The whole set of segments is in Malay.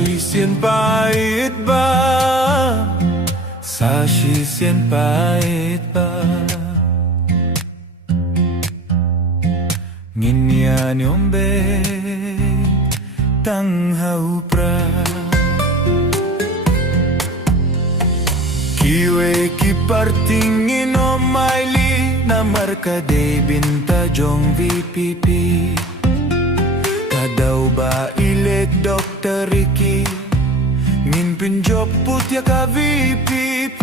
shi sien pait ba, sa shi sien pait ba. Nginya nyombe tang hau pra, kiwe ki partingin o maili na marka de binta jong VPP. Kadaw ba ilet Dr. Ricky, ngin pinjop putya ka VPP.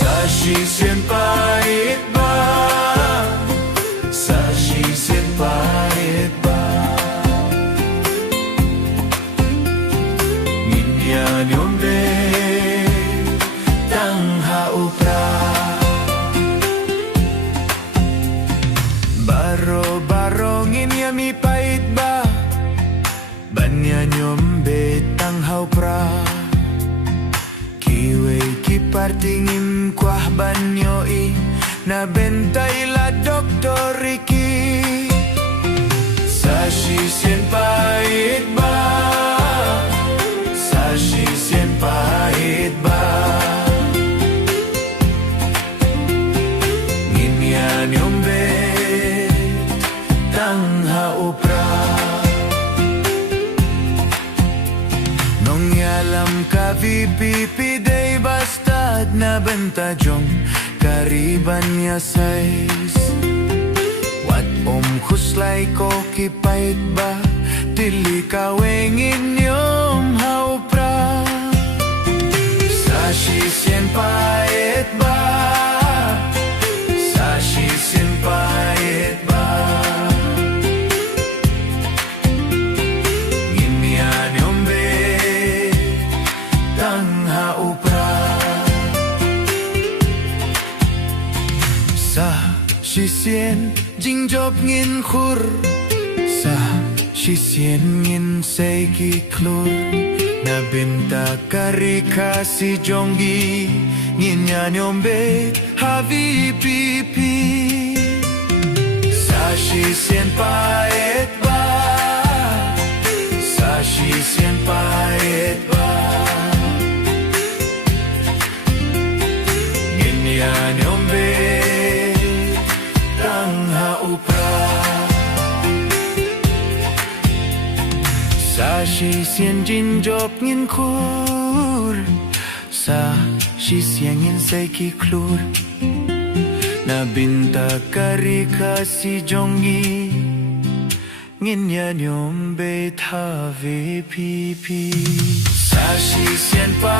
Sa shi sien pait ba, sa shi sien pait ba. Nginya nyombe tang hau pra, baro nginya mi pait ba, banya nyombe tang hau pra. Kiwe ki partingin kuah banyoi na bentay la Dr. Ricky. Sa shi sien pait ba, sa shi sien pait ba. Nginya nyombe tang hau pra, nong yalam ka VPP day bastad na benta jong kariban niya size. Wat huslay ko kipait ba, dili ka wengin yung hau pra. Sa shi sien pait ba, sa shi sien pait ba. Nginya nyombe tang hau pra, sa shi sien jing job ngin khur, sa shi sien ngin say ki klur. Na binta karika si jongi, nginya nyombe ha VPP. Sa shi sien pait ba, sa shi sien pait ba. Nginya nyombe tang hau pra, sa shi sien jin job ngin khur, sa shi sien ngin say ki klur. Na binta karika si jongi, nginya nyombe tha VPP. Sa shi sien pa